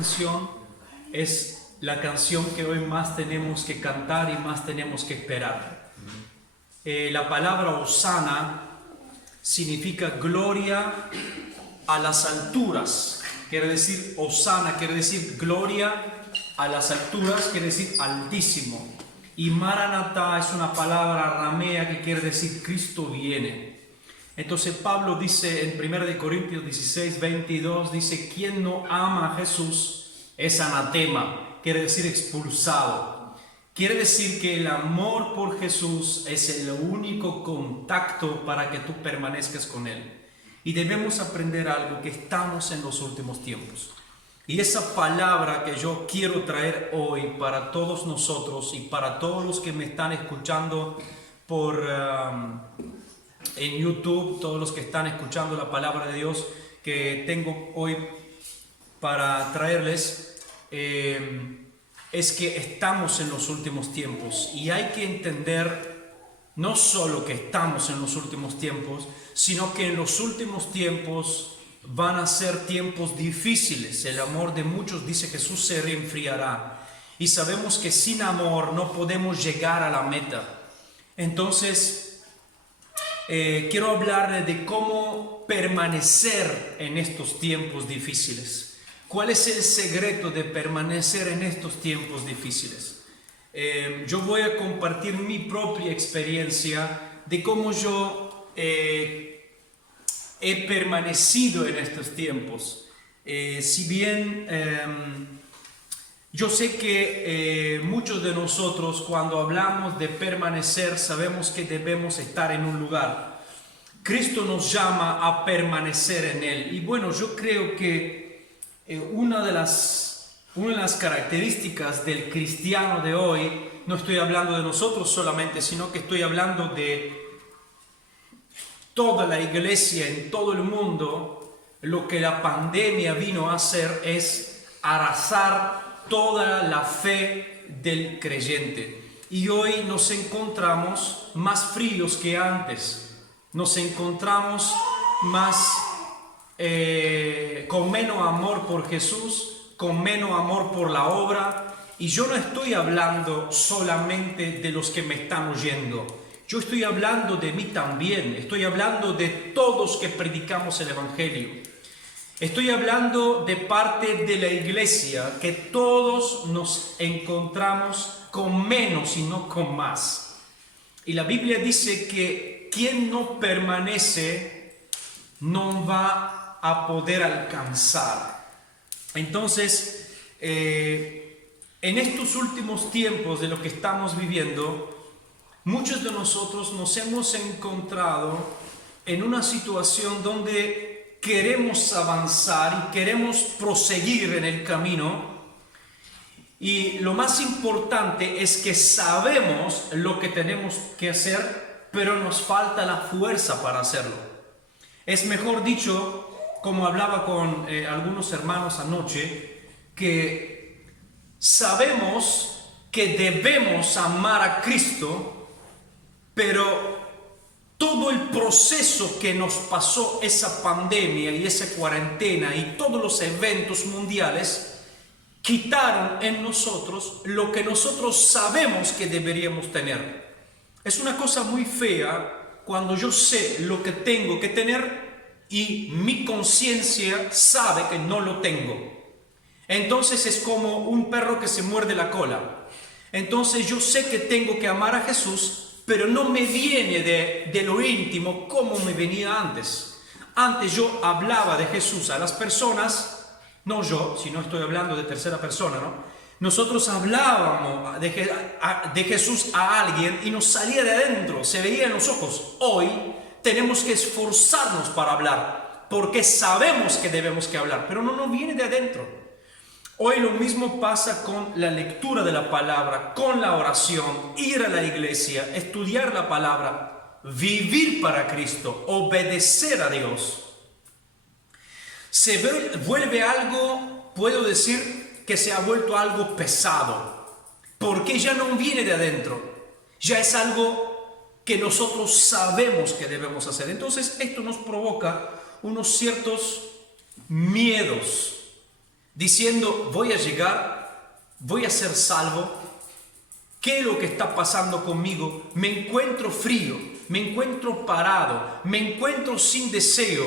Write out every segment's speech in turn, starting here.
canción es la canción que hoy más tenemos que cantar y más tenemos que esperar. La palabra Hosana significa gloria a las alturas. Quiere decir Hosana, quiere decir gloria a las alturas, quiere decir altísimo. Y Maranatá es una palabra aramea que quiere decir Cristo viene. Entonces Pablo dice en 1 Corintios 16, 22, dice: quien no ama a Jesús es anatema, quiere decir expulsado. Quiere decir que el amor por Jesús es el único contacto para que tú permanezcas con Él. Y debemos aprender algo, que estamos en los últimos tiempos. Y esa palabra que yo quiero traer hoy para todos nosotros y para todos los que me están escuchando en YouTube, todos los que están escuchando la palabra de Dios que tengo hoy para traerles, es que estamos en los últimos tiempos. Y hay que entender no solo que estamos en los últimos tiempos, sino que en los últimos tiempos van a ser tiempos difíciles. El amor de muchos, dice Jesús, se enfriará. Y sabemos que sin amor no podemos llegar a la meta. Entonces, quiero hablar de cómo permanecer en estos tiempos difíciles. ¿Cuál es el secreto de permanecer en estos tiempos difíciles? Yo voy a compartir mi propia experiencia de cómo yo he permanecido en estos tiempos. Si bien yo sé que muchos de nosotros, cuando hablamos de permanecer, sabemos que debemos estar en un lugar. Cristo nos llama a permanecer en Él. Y bueno, yo creo que una de las características del cristiano de hoy, no estoy hablando de nosotros solamente, sino que estoy hablando de toda la iglesia en todo el mundo. Lo que la pandemia vino a hacer es arrasar toda la fe del creyente. Y hoy nos encontramos más fríos que antes. Nos encontramos con menos amor por Jesús, con menos amor por la obra. Y yo no estoy hablando solamente de los que me están oyendo. Yo estoy hablando de mí también. Estoy hablando de todos que predicamos el Evangelio. Estoy hablando de parte de la iglesia, que todos nos encontramos con menos y no con más. Y la Biblia dice que quien no permanece no va a poder alcanzar. Entonces, en estos últimos tiempos de lo que estamos viviendo, muchos de nosotros nos hemos encontrado en una situación donde queremos avanzar y queremos proseguir en el camino. Y lo más importante es que sabemos lo que tenemos que hacer, pero nos falta la fuerza para hacerlo. Es mejor dicho, como hablaba con algunos hermanos anoche, que sabemos que debemos amar a Cristo, pero todo el proceso que nos pasó esa pandemia y esa cuarentena y todos los eventos mundiales quitaron en nosotros lo que nosotros sabemos que deberíamos tener. Es una cosa muy fea cuando yo sé lo que tengo que tener y mi conciencia sabe que no lo tengo. Entonces es como un perro que se muerde la cola. Entonces yo sé que tengo que amar a Jesús, pero no me viene de lo íntimo como me venía antes. Antes yo hablaba de Jesús a las personas, no yo, sino estoy hablando de tercera persona, ¿no? Nosotros hablábamos de Jesús a alguien y nos salía de adentro, se veía en los ojos. Hoy tenemos que esforzarnos para hablar, porque sabemos que debemos que hablar, pero no nos viene de adentro. Hoy lo mismo pasa con la lectura de la palabra, con la oración, ir a la iglesia, estudiar la palabra, vivir para Cristo, obedecer a Dios. Se vuelve algo, puedo decir que se ha vuelto algo pesado, porque ya no viene de adentro, ya es algo que nosotros sabemos que debemos hacer. Entonces esto nos provoca unos ciertos miedos diciendo, voy a llegar, voy a ser salvo. ¿Qué es lo que está pasando conmigo? Me encuentro frío, me encuentro parado, me encuentro sin deseo.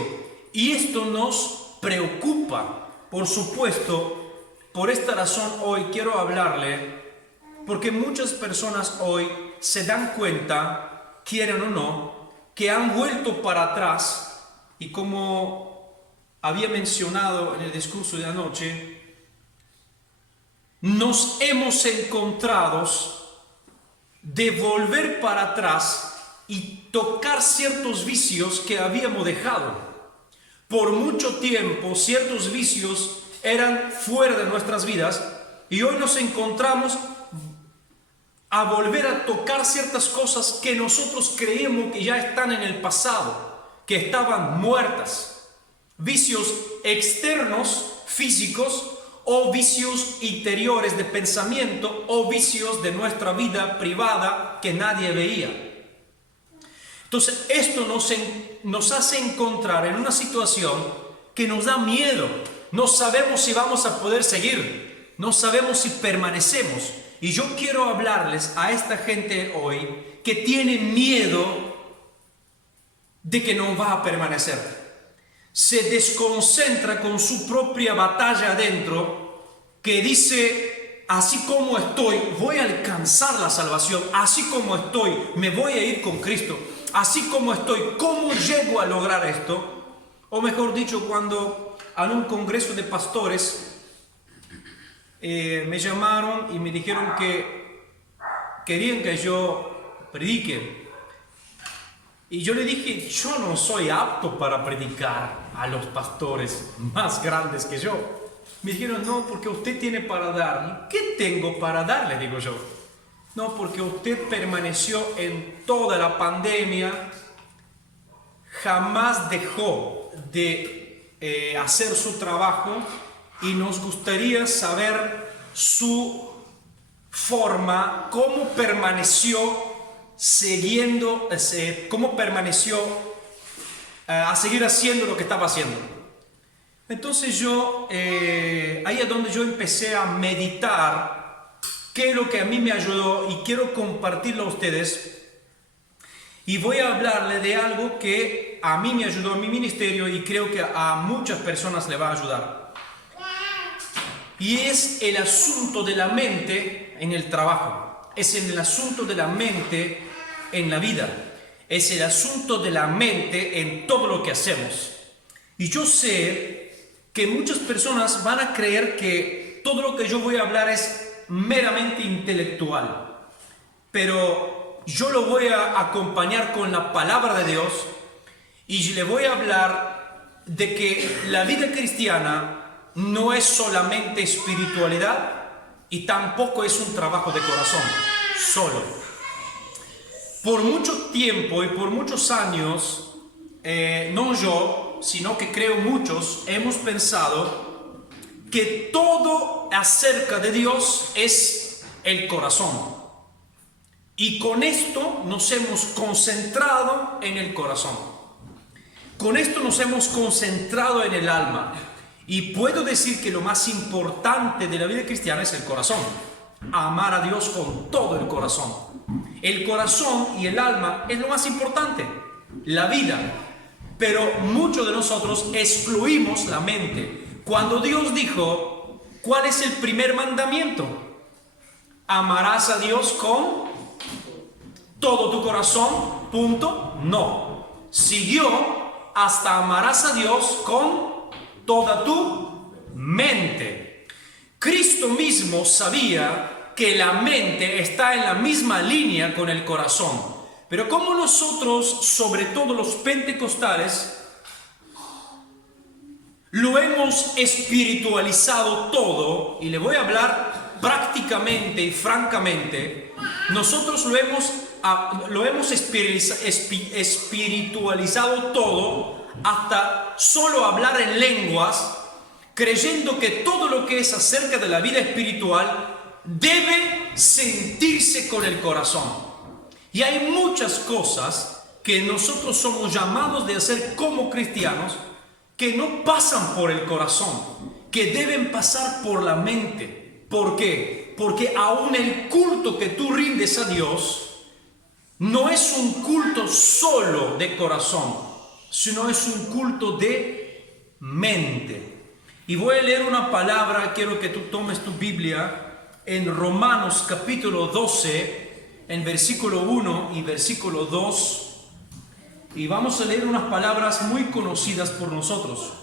Y esto nos preocupa. Por supuesto, por esta razón hoy quiero hablarle, porque muchas personas hoy se dan cuenta, quieren o no, que han vuelto para atrás. Y como había mencionado en el discurso de anoche, nos hemos encontrado de volver para atrás y tocar ciertos vicios que habíamos dejado. Por mucho tiempo ciertos vicios eran fuera de nuestras vidas y hoy nos encontramos a volver a tocar ciertas cosas que nosotros creíamos que ya están en el pasado, que estaban muertas. Vicios externos, físicos, o vicios interiores de pensamiento, o vicios de nuestra vida privada que nadie veía. Entonces esto nos hace encontrar en una situación que nos da miedo. No sabemos si vamos a poder seguir, no sabemos si permanecemos. Y yo quiero hablarles a esta gente hoy que tiene miedo de que no va a permanecer. Se desconcentra con su propia batalla adentro, que dice, así como estoy, voy a alcanzar la salvación, así como estoy, me voy a ir con Cristo, así como estoy, ¿cómo llego a lograr esto? O mejor dicho, cuando en un congreso de pastores me llamaron y me dijeron que querían que yo predique. Y yo le dije, yo no soy apto para predicar a los pastores más grandes que yo. Me dijeron, no, porque usted tiene para dar. ¿Qué tengo para darle? Digo yo. No, porque usted permaneció en toda la pandemia, jamás dejó de hacer su trabajo y nos gustaría saber su forma, cómo permaneció cómo permaneció a seguir haciendo lo que estaba haciendo. Entonces yo, ahí es donde yo empecé a meditar qué es lo que a mí me ayudó y quiero compartirlo a ustedes. Y voy a hablarle de algo que a mí me ayudó en mi ministerio y creo que a muchas personas le va a ayudar. Y es el asunto de la mente en el trabajo. Es el asunto de la mente en la vida. Es el asunto de la mente en todo lo que hacemos. Y yo sé que muchas personas van a creer que todo lo que yo voy a hablar es meramente intelectual. Pero yo lo voy a acompañar con la palabra de Dios y le voy a hablar de que la vida cristiana no es solamente espiritualidad y tampoco es un trabajo de corazón, solo. Por mucho tiempo y por muchos años, no yo, sino que creo muchos, hemos pensado que todo acerca de Dios es el corazón. Y con esto nos hemos concentrado en el corazón. Con esto nos hemos concentrado en el alma. Y puedo decir que lo más importante de la vida cristiana es el corazón. Amar a Dios con todo el corazón. El corazón y el alma es lo más importante. La vida. Pero muchos de nosotros excluimos la mente. Cuando Dios dijo, ¿cuál es el primer mandamiento? ¿Amarás a Dios con todo tu corazón? Punto. No. Siguió hasta amarás a Dios con toda tu mente. Cristo mismo sabía que la mente está en la misma línea con el corazón. Pero como nosotros, sobre todo los pentecostales, lo hemos espiritualizado todo, y le voy a hablar prácticamente y francamente, nosotros lo hemos espiritualizado todo hasta solo hablar en lenguas, creyendo que todo lo que es acerca de la vida espiritual debe sentirse con el corazón. Y hay muchas cosas que nosotros somos llamados de hacer como cristianos que no pasan por el corazón, que deben pasar por la mente. ¿Por qué? Porque aún el culto que tú rindes a Dios no es un culto solo de corazón, sino es un culto de mente. Y voy a leer una palabra, quiero que tú tomes tu Biblia, en Romanos capítulo 12, en versículo 1 y versículo 2. Y vamos a leer unas palabras muy conocidas por nosotros,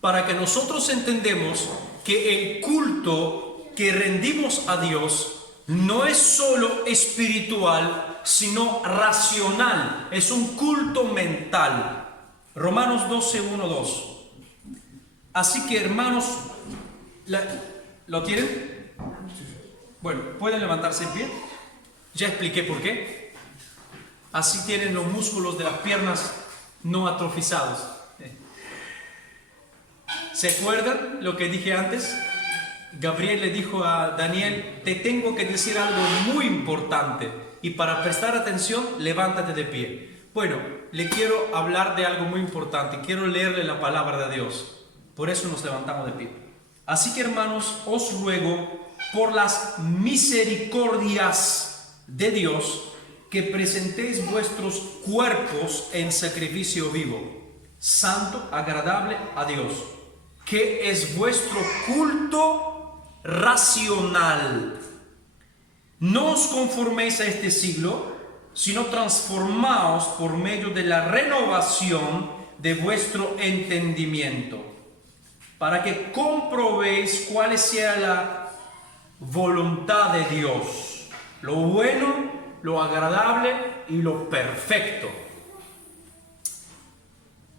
para que nosotros entendamos que el culto que rendimos a Dios no es solo espiritual, sino racional. Es un culto mental. Romanos 12, 1, 2. Así que, hermanos, ¿lo tienen? Bueno, ¿pueden levantarse en pie? Ya expliqué por qué. Así tienen los músculos de las piernas no atrofizados. ¿Se acuerdan lo que dije antes? Gabriel le dijo a Daniel: te tengo que decir algo muy importante, y para prestar atención, levántate de pie. Bueno, le quiero hablar de algo muy importante. Quiero leerle la palabra de Dios. Por eso nos levantamos de pie. Así que, hermanos, os ruego por las misericordias de Dios que presentéis vuestros cuerpos en sacrificio vivo, santo, agradable a Dios, que es vuestro culto racional. No os conforméis a este siglo, sino transformaos por medio de la renovación de vuestro entendimiento, para que comprobéis cuál sea la voluntad de Dios, lo bueno, lo agradable y lo perfecto.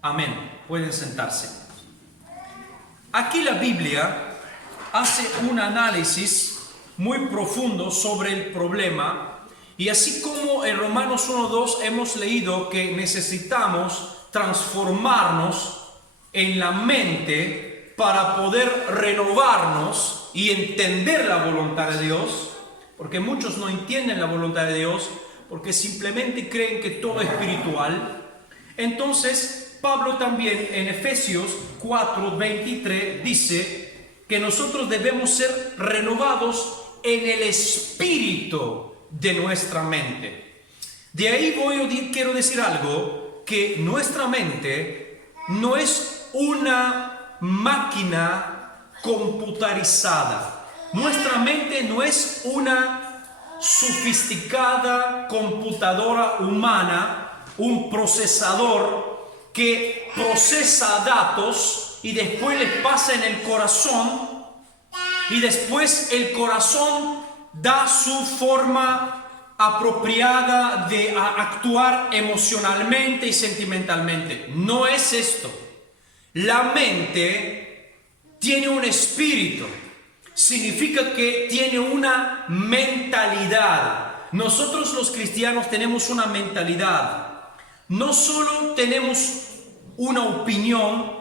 Amén. Pueden sentarse. Aquí la Biblia hace un análisis muy profundo sobre el problema, y así como en Romanos 1:2 hemos leído que necesitamos transformarnos en la mente para poder renovarnos y entender la voluntad de Dios, porque muchos no entienden la voluntad de Dios porque simplemente creen que todo es espiritual. Entonces Pablo también en Efesios 4:23 dice que nosotros debemos ser renovados en el espíritu de nuestra mente. De ahí quiero decir algo, que nuestra mente no es una máquina computarizada. Nuestra mente no es una sofisticada computadora humana, un procesador que procesa datos y después les pasa en el corazón, y después el corazón da su forma apropiada de actuar emocionalmente y sentimentalmente. No es esto. La mente tiene un espíritu, significa que tiene una mentalidad. Nosotros los cristianos tenemos una mentalidad. No solo tenemos una opinión,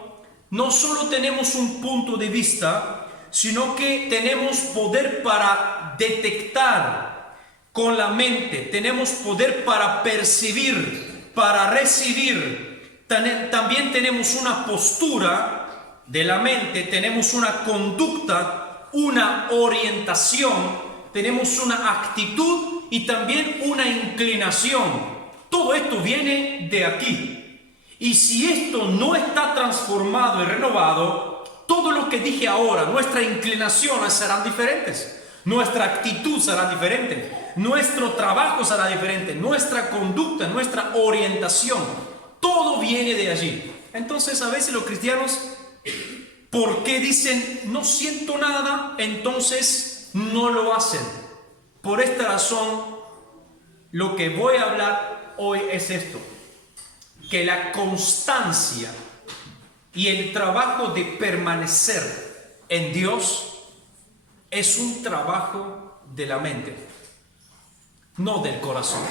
no solo tenemos un punto de vista, sino que tenemos poder para detectar con la mente, tenemos poder para percibir, para recibir. También tenemos una postura de la mente, tenemos una conducta, una orientación, tenemos una actitud y también una inclinación. Todo esto viene de aquí. Y si esto no está transformado y renovado, todo lo que dije ahora, nuestras inclinaciones serán diferentes, nuestra actitud será diferente, nuestro trabajo será diferente, nuestra conducta, nuestra orientación. Todo viene de allí. Entonces a veces los cristianos, ¿por qué dicen no siento nada? Entonces no lo hacen. Por esta razón, lo que voy a hablar hoy es esto: que la constancia y el trabajo de permanecer en Dios es un trabajo de la mente, no del corazón.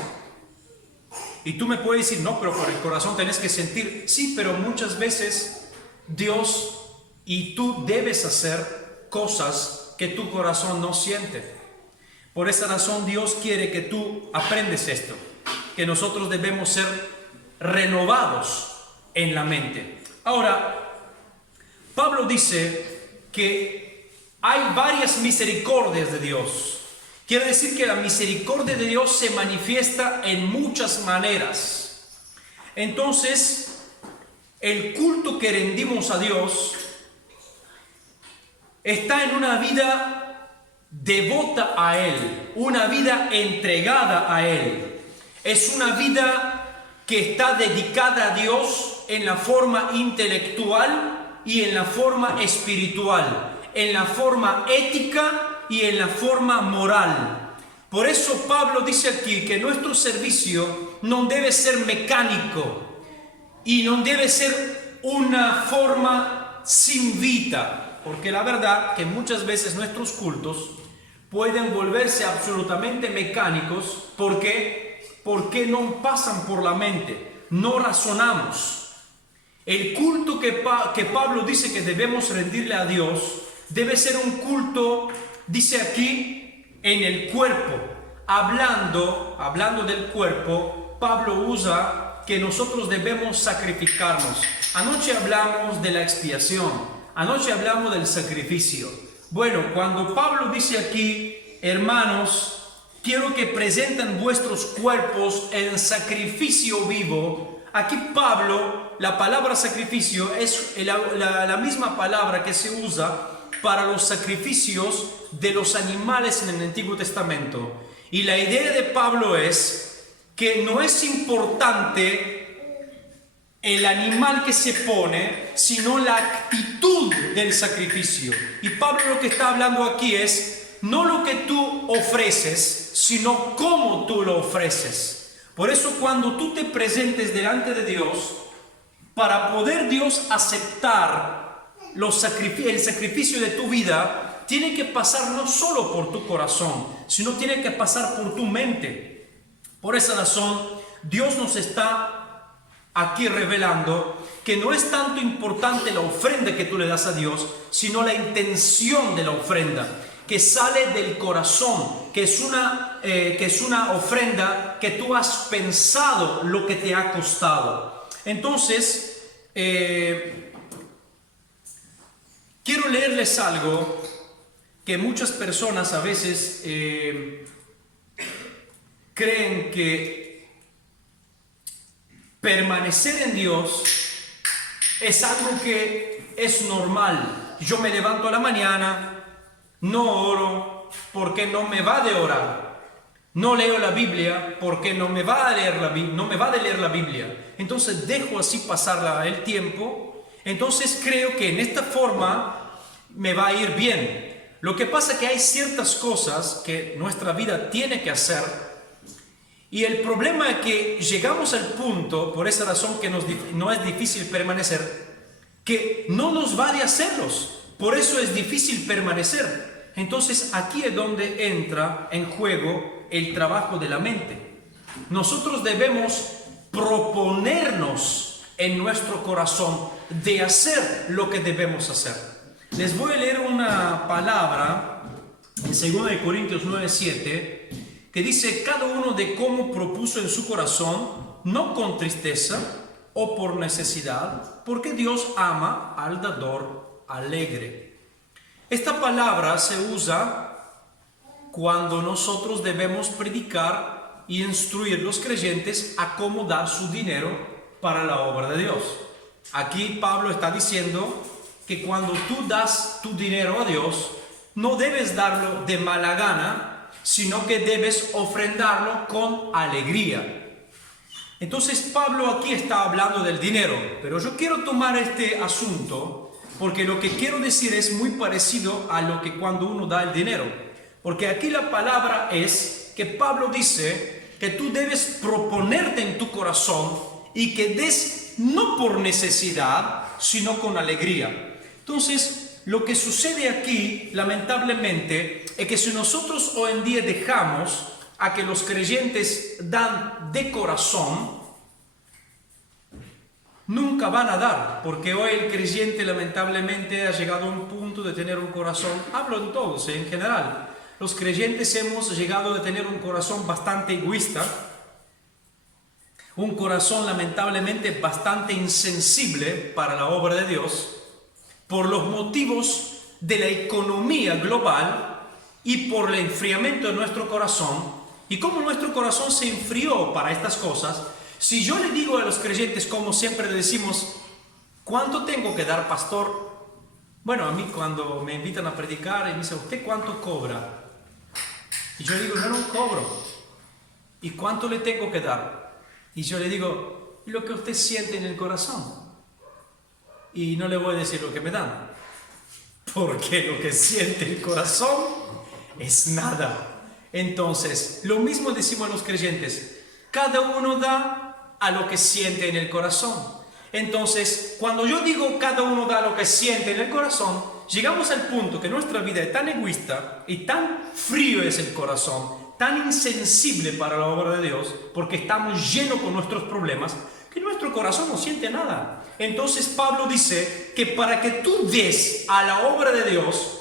Y tú me puedes decir, no, pero por el corazón tenés que sentir. Sí, pero muchas veces Dios y tú debes hacer cosas que tu corazón no siente. Por esa razón Dios quiere que tú aprendes esto, que nosotros debemos ser renovados en la mente. Ahora, Pablo dice que hay varias misericordias de Dios. Quiere decir que la misericordia de Dios se manifiesta en muchas maneras. Entonces, el culto que rendimos a Dios está en una vida devota a Él, una vida entregada a Él. Es una vida que está dedicada a Dios en la forma intelectual y en la forma espiritual, en la forma ética y en la forma moral. Por eso Pablo dice aquí que nuestro servicio no debe ser mecánico y no debe ser una forma sin vida, porque la verdad que muchas veces nuestros cultos pueden volverse absolutamente mecánicos porque no pasan por la mente, no razonamos. El culto que Pablo dice que debemos rendirle a Dios debe ser un culto, dice aquí, en el cuerpo. Hablando del cuerpo, Pablo usa que nosotros debemos sacrificarnos. Anoche hablamos de la expiación, anoche hablamos del sacrificio. Bueno, cuando Pablo dice aquí, hermanos, quiero que presenten vuestros cuerpos en sacrificio vivo. Aquí Pablo, la palabra sacrificio es la misma palabra que se usa para los sacrificios de los animales en el Antiguo Testamento. Y la idea de Pablo es que no es importante el animal que se pone, sino la actitud del sacrificio. Y Pablo lo que está hablando aquí es no lo que tú ofreces, sino cómo tú lo ofreces. Por eso cuando tú te presentes delante de Dios, para poder Dios aceptar el sacrificio de tu vida, tiene que pasar no solo por tu corazón, sino tiene que pasar por tu mente. Por esa razón, Dios nos está aquí revelando que no es tanto importante la ofrenda que tú le das a Dios, sino la intención de la ofrenda, que sale del corazón, que es una ofrenda que tú has pensado lo que te ha costado. Entonces, quiero leerles algo que muchas personas a veces creen que permanecer en Dios es algo que es normal. Yo me levanto a la mañana, no oro porque no me va de orar. No leo la Biblia porque no me va de leer la Biblia. Entonces dejo así pasar el tiempo. Entonces creo que en esta forma me va a ir bien. Lo que pasa es que hay ciertas cosas que nuestra vida tiene que hacer. Y el problema es que llegamos al punto, por esa razón que no es difícil permanecer, que no nos va de hacerlos. Por eso es difícil permanecer. Entonces aquí es donde entra en juego el trabajo de la mente. Nosotros debemos proponernos en nuestro corazón de hacer lo que debemos hacer. Les voy a leer una palabra en 2 Corintios 9:7 que dice: cada uno de cómo propuso en su corazón, no con tristeza o por necesidad, porque Dios ama al dador alegre. Esta palabra se usa cuando nosotros debemos predicar y instruir a los creyentes a cómo dar su dinero para la obra de Dios. Aquí Pablo está diciendo que cuando tú das tu dinero a Dios, no debes darlo de mala gana, sino que debes ofrendarlo con alegría. Entonces Pablo aquí está hablando del dinero, pero yo quiero tomar este asunto porque lo que quiero decir es muy parecido a lo que cuando uno da el dinero. Porque aquí la palabra es que Pablo dice que tú debes proponerte en tu corazón y que des no por necesidad, sino con alegría. Entonces, lo que sucede aquí, lamentablemente, es que si nosotros hoy en día dejamos a que los creyentes dan de corazón, nunca van a dar, porque hoy el creyente lamentablemente ha llegado a un punto de tener un corazón, hablo en todos, en general, los creyentes hemos llegado a tener un corazón bastante egoísta, un corazón lamentablemente bastante insensible para la obra de Dios. por los motivos de la economía global y por el enfriamiento de nuestro corazón. Y como nuestro corazón se enfrió para estas cosas, si yo le digo a los creyentes, como siempre le decimos, ¿cuánto tengo que dar, pastor? Bueno, a mí cuando me invitan a predicar y me dicen, ¿usted cuánto cobra? Y yo le digo, yo no cobro. ¿Y cuánto le tengo que dar? Y yo le digo, lo que usted siente en el corazón. Y no le voy a decir lo que me dan, porque lo que siente el corazón es nada. Entonces, lo mismo decimos a los creyentes, cada uno da a lo que siente en el corazón. Entonces, cuando yo digo cada uno da lo que siente en el corazón, llegamos al punto que nuestra vida es tan egoísta y tan frío es el corazón, tan insensible para la obra de Dios, porque estamos llenos con nuestros problemas, que nuestro corazón no siente nada. Entonces Pablo dice que para que tú des a la obra de Dios,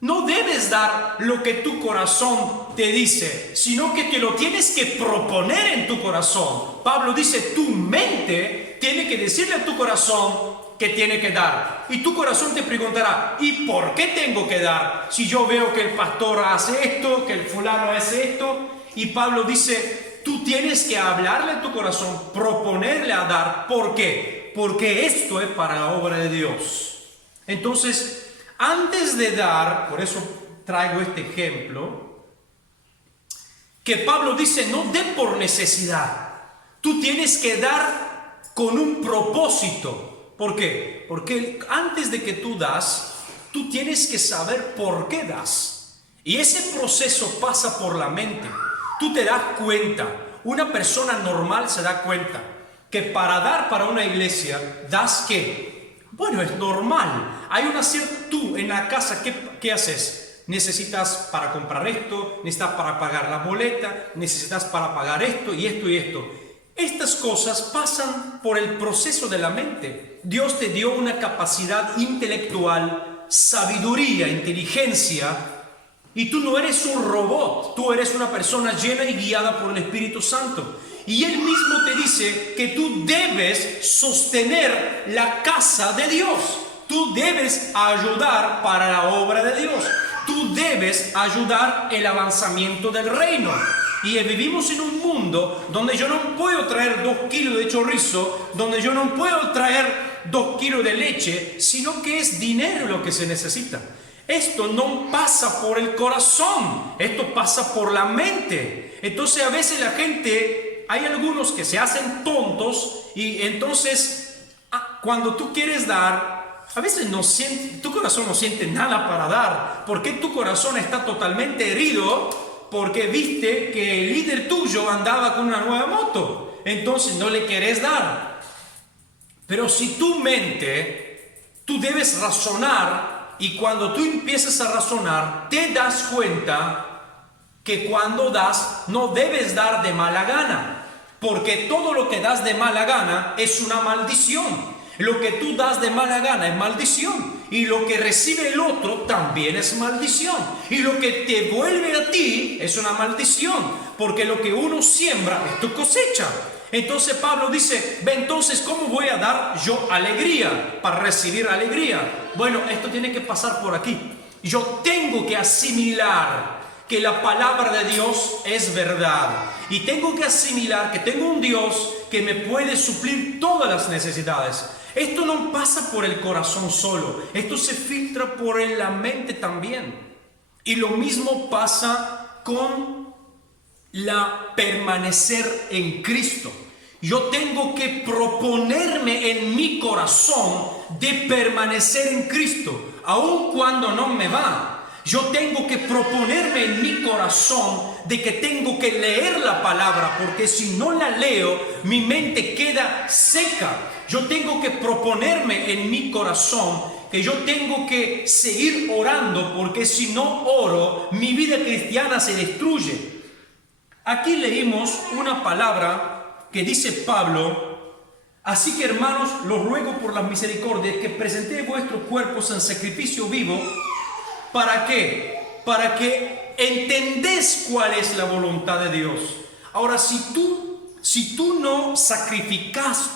no debes dar lo que tu corazón te dice, sino que te lo tienes que proponer en tu corazón. Pablo dice, tu mente tiene que decirle a tu corazón que tiene que dar. Y tu corazón te preguntará, ¿y por qué tengo que dar? Si yo veo que el pastor hace esto, que el fulano hace esto. Y Pablo dice, tú tienes que hablarle a tu corazón, proponerle a dar. ¿Por qué? Porque esto es para la obra de Dios. Entonces, antes de dar, por eso traigo este ejemplo, que Pablo dice, no dé por necesidad. Tú tienes que dar con un propósito. ¿Por qué? Porque antes de que tú das, tú tienes que saber por qué das. Y ese proceso pasa por la mente. Tú te das cuenta, una persona normal se da cuenta que para dar para una iglesia, das ¿qué? Bueno, es normal. Hay una cierta... Tú en la casa, ¿qué haces? Necesitas para comprar esto, necesitas para pagar la boleta, necesitas para pagar esto y esto y esto. Estas cosas pasan por el proceso de la mente. Dios te dio una capacidad intelectual, sabiduría, inteligencia, y tú no eres un robot, tú eres una persona llena y guiada por el Espíritu Santo. Y Él mismo te dice que tú debes sostener la casa de Dios. Tú debes ayudar para la obra de Dios. Tú debes ayudar el avanzamiento del reino. Y vivimos en un mundo donde yo no puedo traer 2 kilos de chorizo, donde yo no puedo traer 2 kilos de leche, sino que es dinero lo que se necesita. Esto no pasa por el corazón, esto pasa por la mente. Entonces a veces la gente, hay algunos que se hacen tontos y entonces cuando tú quieres dar, a veces tu corazón no siente nada para dar, porque tu corazón está totalmente herido porque viste que el líder tuyo andaba con una nueva moto, entonces no le quieres dar. Pero si tu mente, tú debes razonar, y cuando tú empiezas a razonar, te das cuenta que cuando das, no debes dar de mala gana, porque todo lo que das de mala gana es una maldición. Lo que tú das de mala gana es maldición, y lo que recibe el otro también es maldición, y lo que te vuelve a ti es una maldición, porque lo que uno siembra es tu cosecha. Entonces Pablo dice, entonces ¿cómo voy a dar yo alegría para recibir alegría? Bueno, esto tiene que pasar por aquí. Yo tengo que asimilar que la palabra de Dios es verdad, y tengo que asimilar que tengo un Dios que me puede suplir todas las necesidades. Esto no pasa por el corazón solo, esto se filtra por la mente también. Y lo mismo pasa con la permanecer en Cristo. Yo tengo que proponerme en mi corazón de permanecer en Cristo, aun cuando no me va. Yo tengo que proponerme en mi corazón de que tengo que leer la palabra, porque si no la leo, mi mente queda seca. Yo tengo que proponerme en mi corazón que yo tengo que seguir orando, porque si no oro, mi vida cristiana se destruye. Aquí leímos una palabra que dice Pablo: así que hermanos, los ruego por las misericordias que presentéis vuestros cuerpos en sacrificio vivo. ¿Para qué? Para que entendés cuál es la voluntad de Dios. Ahora, si tú no sacrificas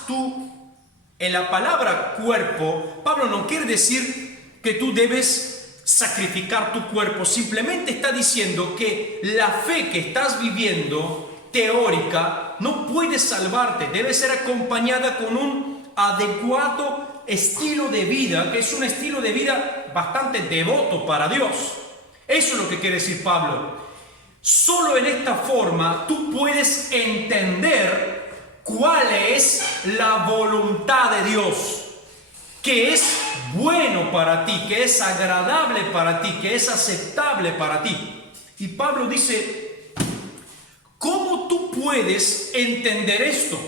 en la palabra cuerpo, Pablo no quiere decir que tú debes sacrificar tu cuerpo. Simplemente está diciendo que la fe que estás viviendo, teórica, no puede salvarte. Debe ser acompañada con un adecuado estilo de vida, que es un estilo de vida bastante devoto para Dios. Eso es lo que quiere decir Pablo. Solo en esta forma tú puedes entender cuál es la voluntad de Dios, que es bueno para ti, que es agradable para ti, que es aceptable para ti. Y Pablo dice, ¿cómo tú puedes entender esto?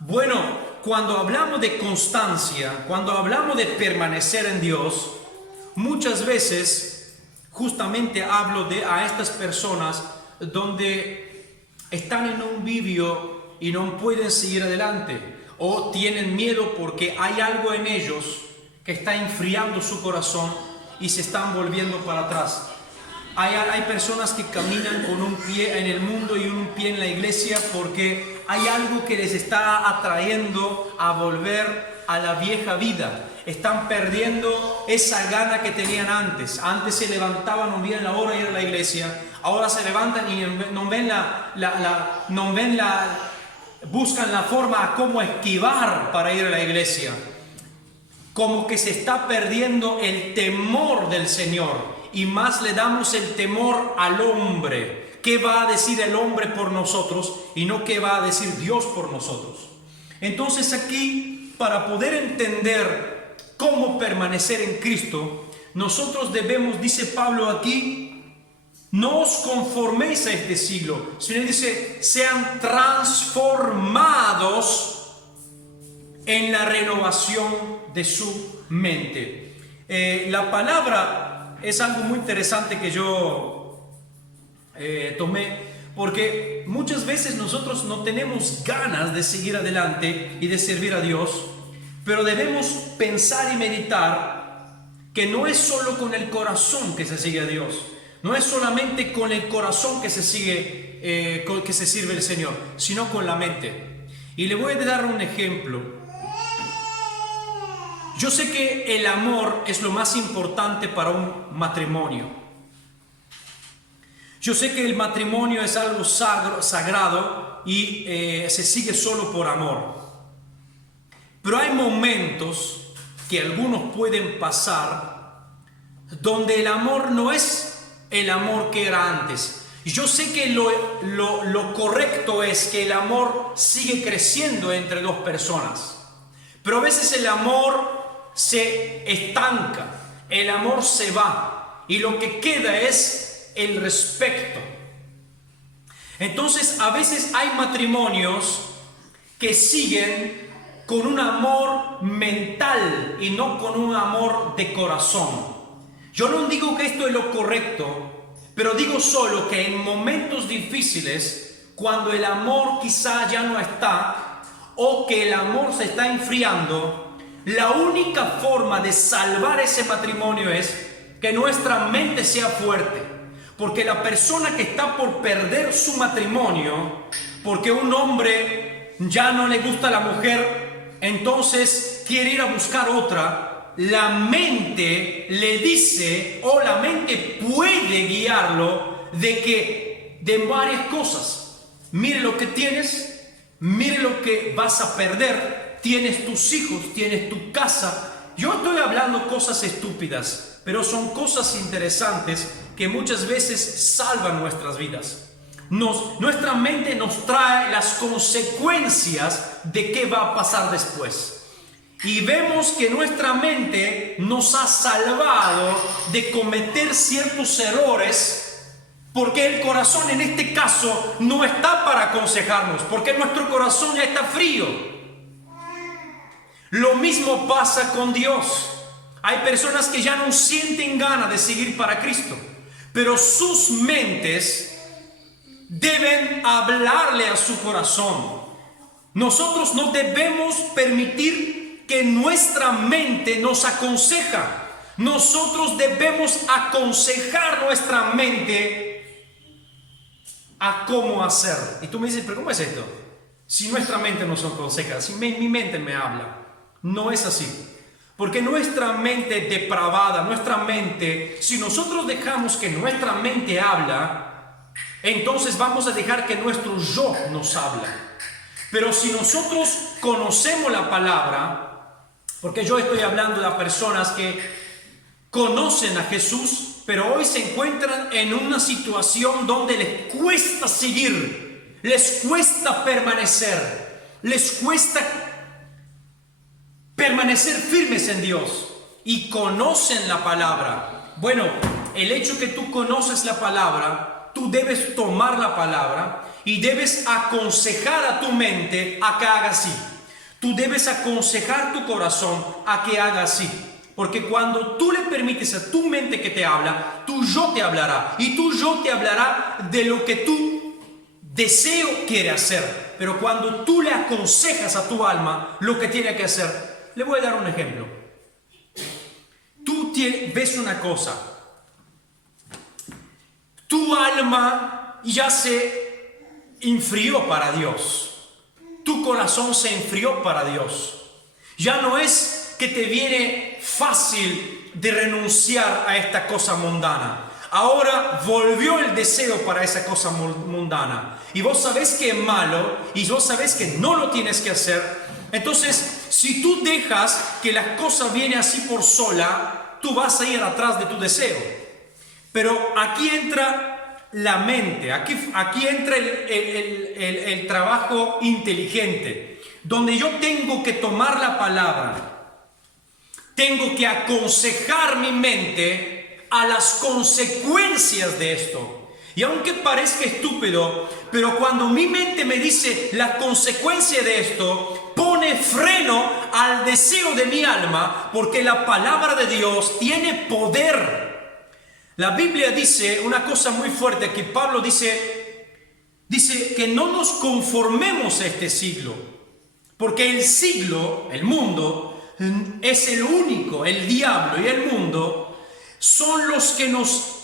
Bueno, cuando hablamos de constancia, cuando hablamos de permanecer en Dios, muchas veces justamente hablo a estas personas donde están en un vivio y no pueden seguir adelante, o tienen miedo porque hay algo en ellos que está enfriando su corazón y se están volviendo para atrás. Hay personas que caminan con un pie en el mundo y un pie en la iglesia porque hay algo que les está atrayendo a volver a la vieja vida. Están perdiendo esa gana que tenían antes. Antes se levantaban, no veían la hora de ir a la iglesia. Ahora se levantan y buscan la forma a cómo esquivar para ir a la iglesia. Como que se está perdiendo el temor del Señor. Y más le damos el temor al hombre. ¿Qué va a decir el hombre por nosotros? Y no qué va a decir Dios por nosotros. Entonces aquí, para poder entender cómo permanecer en Cristo, nosotros debemos, dice Pablo aquí, no os conforméis a este siglo, sino dice, sean transformados en la renovación de su mente. La palabra es algo muy interesante que yo tomé, porque muchas veces nosotros no tenemos ganas de seguir adelante y de servir a Dios, pero debemos pensar y meditar que no es solo con el corazón que se sigue a Dios, no es solamente con el corazón que se sigue, que se sirve el Señor, sino con la mente. Y le voy a dar un ejemplo. Yo sé que el amor es lo más importante para un matrimonio. Yo sé que el matrimonio es algo sagrado y se sigue solo por amor. Pero hay momentos que algunos pueden pasar donde el amor no es el amor que era antes. Yo sé que lo correcto es que el amor sigue creciendo entre dos personas. Pero a veces el amor se estanca, el amor se va y lo que queda es el respeto. Entonces a veces hay matrimonios que siguen con un amor mental y no con un amor de corazón. Yo no digo que esto es lo correcto, pero digo solo que en momentos difíciles, cuando el amor quizá ya no está o que el amor se está enfriando, la única forma de salvar ese matrimonio es que nuestra mente sea fuerte. Porque la persona que está por perder su matrimonio, porque un hombre ya no le gusta a la mujer, entonces quiere ir a buscar otra, la mente le dice, o la mente puede guiarlo de varias cosas. Mire lo que tienes, mire lo que vas a perder. Tienes tus hijos, tienes tu casa. Yo estoy hablando cosas estúpidas, pero son cosas interesantes que muchas veces salvan nuestras vidas. Nuestra mente nos trae las consecuencias de qué va a pasar después. Y vemos que nuestra mente nos ha salvado de cometer ciertos errores, porque el corazón en este caso no está para aconsejarnos, porque nuestro corazón ya está frío. Lo mismo pasa con Dios. Hay personas que ya no sienten ganas de seguir para Cristo, pero sus mentes deben hablarle a su corazón. Nosotros no debemos permitir que nuestra mente nos aconseja. Nosotros debemos aconsejar nuestra mente a cómo hacer. Y tú me dices, ¿pero cómo es esto? Si nuestra mente nos aconseja, si mi mente me habla. No es así. Porque nuestra mente depravada, nuestra mente, si nosotros dejamos que nuestra mente habla, entonces vamos a dejar que nuestro yo nos habla. Pero si nosotros conocemos la palabra, porque yo estoy hablando de personas que conocen a Jesús, pero hoy se encuentran en una situación donde les cuesta seguir, les cuesta permanecer, les cuesta permanecer firmes en Dios y conocen la palabra. Bueno, el hecho que tú conoces la palabra, tú debes tomar la palabra y debes aconsejar a tu mente a que haga así. Tú debes aconsejar tu corazón a que haga así. Porque cuando tú le permites a tu mente que te habla, tu yo te hablará. Y tu yo te hablará de lo que tu deseo quiere hacer. Pero cuando tú le aconsejas a tu alma lo que tiene que hacer, le voy a dar un ejemplo. Tú ves una cosa. Tu alma ya se enfrió para Dios. Tu corazón se enfrió para Dios. Ya no es que te viene fácil de renunciar a esta cosa mundana. Ahora volvió el deseo para esa cosa mundana. Y vos sabés que es malo y vos sabés que no lo tienes que hacer. Entonces, si tú dejas que las cosas vienen así por sola, tú vas a ir atrás de tu deseo. Pero aquí entra la mente, aquí entra el trabajo inteligente, donde yo tengo que tomar la palabra, tengo que aconsejar mi mente a las consecuencias de esto. Y aunque parezca estúpido, pero cuando mi mente me dice la consecuencia de esto, pone freno al deseo de mi alma, porque la palabra de Dios tiene poder. La Biblia dice una cosa muy fuerte, que Pablo dice que no nos conformemos a este siglo, porque el siglo, el mundo, es el único, el diablo y el mundo son los que nos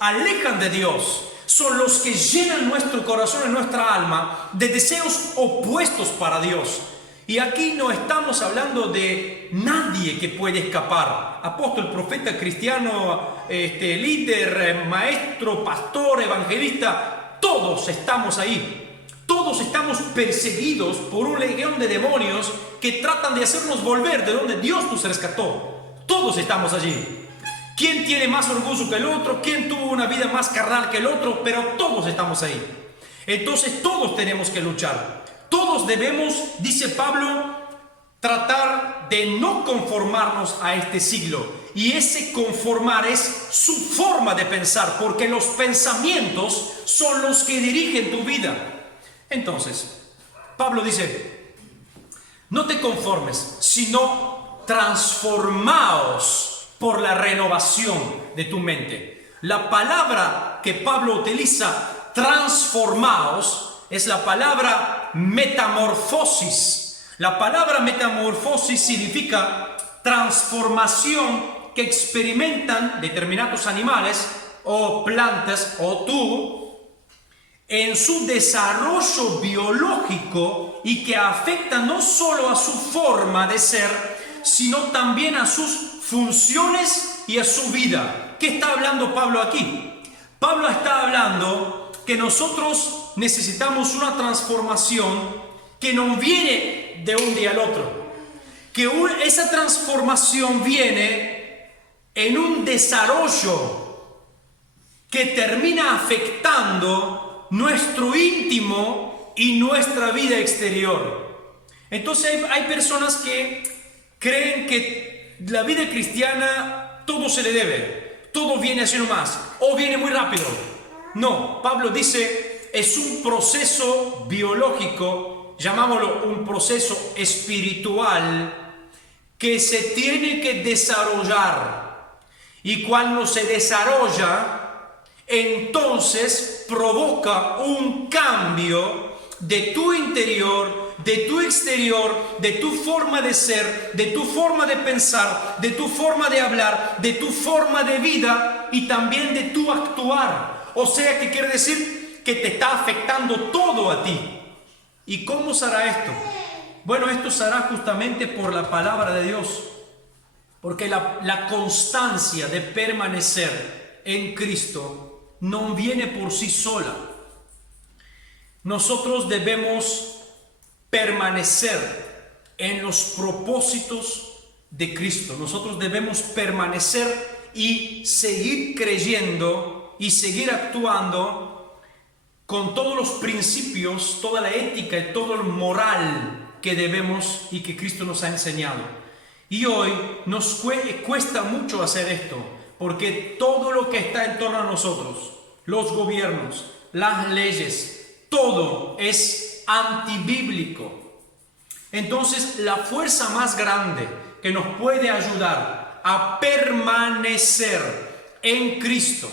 alejan de Dios, son los que llenan nuestro corazón y nuestra alma de deseos opuestos para Dios. Y aquí no estamos hablando de nadie que puede escapar. Apóstol, profeta, cristiano, líder, maestro, pastor, evangelista, todos estamos ahí. Todos estamos perseguidos por un legión de demonios que tratan de hacernos volver de donde Dios nos rescató. Todos estamos allí. ¿Quién tiene más orgullo que el otro? ¿Quién tuvo una vida más carnal que el otro? Pero todos estamos ahí. Entonces todos tenemos que luchar. Todos debemos, dice Pablo, tratar de no conformarnos a este siglo. Y ese conformar es su forma de pensar, porque los pensamientos son los que dirigen tu vida. Entonces, Pablo dice, no te conformes, sino transformaos por la renovación de tu mente. La palabra que Pablo utiliza, transformaos, es la palabra metamorfosis. La palabra metamorfosis significa transformación que experimentan determinados animales o plantas o tú en su desarrollo biológico y que afecta no solo a su forma de ser, sino también a sus funciones y a su vida. ¿Qué está hablando Pablo aquí? Pablo está hablando que nosotros necesitamos una transformación que no viene de un día al otro. Esa transformación viene en un desarrollo que termina afectando nuestro íntimo y nuestra vida exterior. Entonces hay personas que creen que la vida cristiana todo se le debe, todo viene así nomás, o viene muy rápido. No, Pablo dice, es un proceso biológico, llamámoslo un proceso espiritual, que se tiene que desarrollar. Y cuando se desarrolla, entonces provoca un cambio de tu interior, de tu exterior, de tu forma de ser, de tu forma de pensar, de tu forma de hablar, de tu forma de vida y también de tu actuar. O sea, que quiere decir que te está afectando todo a ti. ¿Y cómo será esto? Bueno, esto se hará justamente por la palabra de Dios, porque la constancia de permanecer en Cristo no viene por sí sola. Nosotros debemos permanecer en los propósitos de Cristo. Nosotros debemos permanecer y seguir creyendo y seguir actuando con todos los principios, toda la ética y todo el moral que debemos y que Cristo nos ha enseñado. Y hoy nos cuesta mucho hacer esto, porque todo lo que está en torno a nosotros, los gobiernos, las leyes, todo es antibíblico. Entonces, la fuerza más grande que nos puede ayudar a permanecer en Cristo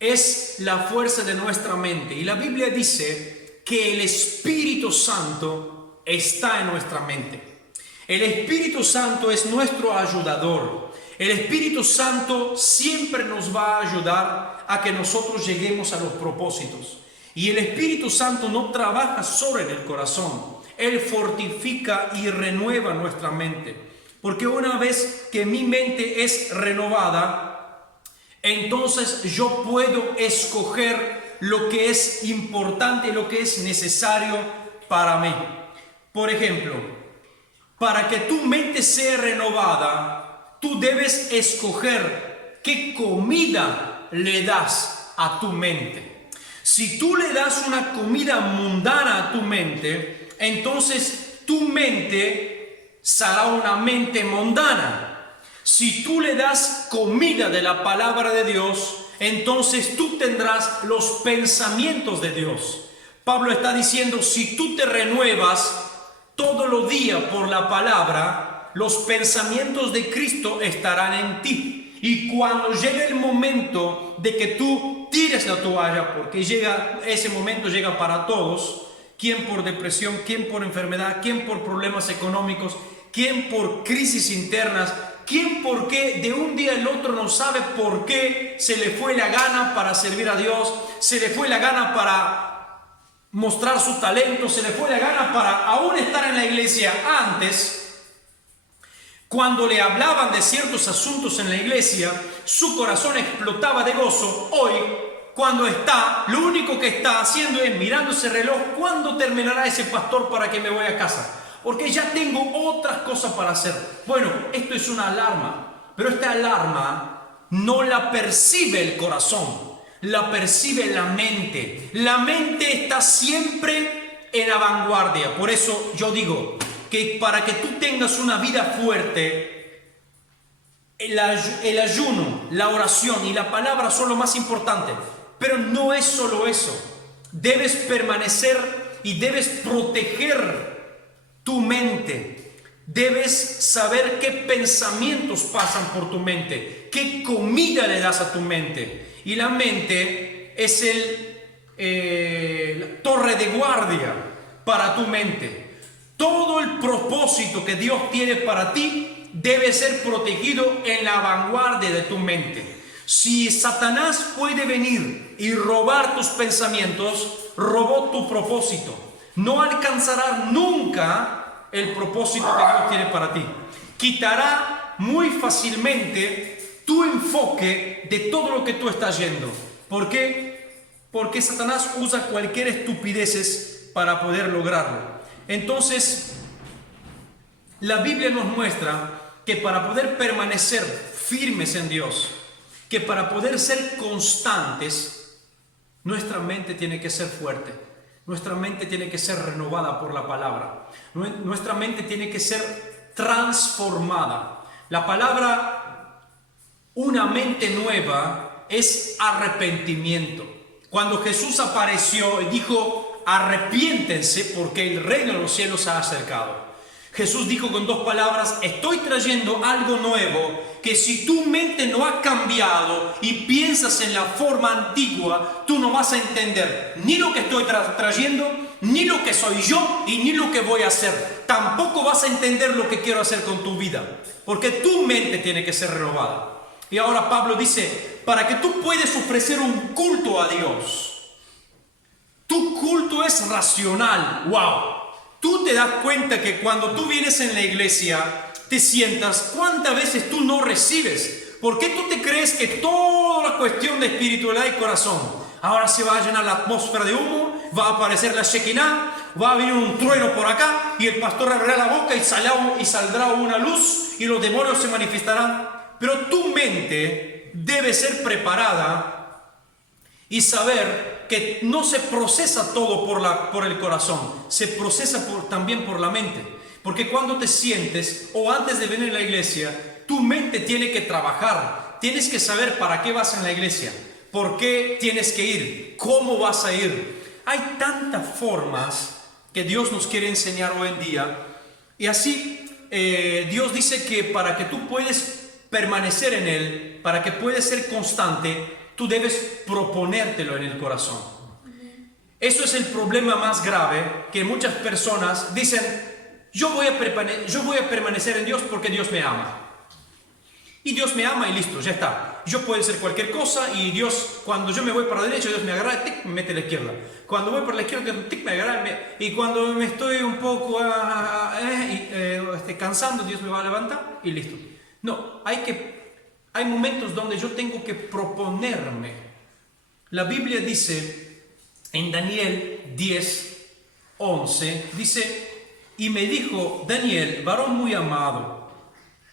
es la fuerza de nuestra mente. Y la Biblia dice que el Espíritu Santo está en nuestra mente. El Espíritu Santo es nuestro ayudador. El Espíritu Santo siempre nos va a ayudar a que nosotros lleguemos a los propósitos. Y el Espíritu Santo no trabaja solo en el corazón. Él fortifica y renueva nuestra mente. Porque una vez que mi mente es renovada, entonces yo puedo escoger lo que es importante, lo que es necesario para mí. Por ejemplo, para que tu mente sea renovada, tú debes escoger qué comida le das a tu mente. Si tú le das una comida mundana a tu mente, entonces tu mente será una mente mundana. Si tú le das comida de la palabra de Dios, entonces tú tendrás los pensamientos de Dios. Pablo está diciendo, si tú te renuevas todos los días por la palabra, los pensamientos de Cristo estarán en ti. Y cuando llegue el momento de que tú tires la toalla, porque ese momento llega para todos, quién por depresión, quién por enfermedad, quién por problemas económicos, quién por crisis internas, quién porque de un día al otro no sabe por qué se le fue la gana para servir a Dios, se le fue la gana para mostrar su talento, se le fue la gana para aún estar en la iglesia antes. Cuando le hablaban de ciertos asuntos en la iglesia, su corazón explotaba de gozo. Hoy, cuando lo único que está haciendo es mirando ese reloj, ¿cuándo terminará ese pastor para que me voy a casa? Porque ya tengo otras cosas para hacer. Bueno, esto es una alarma, pero esta alarma no la percibe el corazón, la percibe la mente. La mente está siempre en la vanguardia. Por eso yo digo que para que tú tengas una vida fuerte, el ayuno, la oración y la palabra son lo más importante. Pero no es solo eso. Debes permanecer y debes proteger tu mente. Debes saber qué pensamientos pasan por tu mente, qué comida le das a tu mente. Y la mente es la torre de guardia para tu mente. Todo el propósito que Dios tiene para ti debe ser protegido en la vanguardia de tu mente. Si Satanás puede venir y robar tus pensamientos, robó tu propósito. No alcanzará nunca el propósito que Dios tiene para ti. Quitará muy fácilmente tu enfoque de todo lo que tú estás yendo. ¿Por qué? Porque Satanás usa cualquier estupidez para poder lograrlo. Entonces, la Biblia nos muestra que para poder permanecer firmes en Dios, que para poder ser constantes, nuestra mente tiene que ser fuerte, nuestra mente tiene que ser renovada por la palabra, nuestra mente tiene que ser transformada. La palabra una mente nueva es arrepentimiento. Cuando Jesús apareció y dijo, arrepiéntense porque el reino de los cielos se ha acercado. Jesús dijo con dos palabras, estoy trayendo algo nuevo, que si tu mente no ha cambiado y piensas en la forma antigua, tú no vas a entender ni lo que estoy trayendo, ni lo que soy yo y ni lo que voy a hacer. Tampoco vas a entender lo que quiero hacer con tu vida, porque tu mente tiene que ser renovada. Y ahora Pablo dice, para que tú puedas ofrecer un culto a Dios, tu culto es racional, wow. Tú te das cuenta que cuando tú vienes en la iglesia, te sientas, ¿cuántas veces tú no recibes? ¿Por qué tú te crees que toda la cuestión de espiritualidad y corazón, ahora se va a llenar la atmósfera de humo, va a aparecer la Shekinah, va a venir un trueno por acá y el pastor abrirá la boca y saldrá una luz y los demonios se manifestarán? Pero tu mente debe ser preparada y saber que no se procesa todo por el corazón, se procesa también por la mente. Porque cuando te sientes o antes de venir a la iglesia, tu mente tiene que trabajar. Tienes que saber para qué vas en la iglesia, por qué tienes que ir, cómo vas a ir. Hay tantas formas que Dios nos quiere enseñar hoy en día. Y así Dios dice que para que tú puedas permanecer en Él, para que puedas ser constante, tú debes proponértelo en el corazón. Eso es el problema más grave, que muchas personas dicen: yo voy a permanecer en Dios porque Dios me ama. Y Dios me ama y listo, ya está. Yo puedo hacer cualquier cosa y Dios, cuando yo me voy para la derecha, Dios me agarra, tic, me mete a la izquierda. Cuando voy para la izquierda, tic, me agarra. Y cuando me estoy un poco cansando, Dios me va a levantar y listo. No, hay momentos donde yo tengo que proponerme. La Biblia dice en Daniel 10:11, dice: y me dijo Daniel, varón muy amado,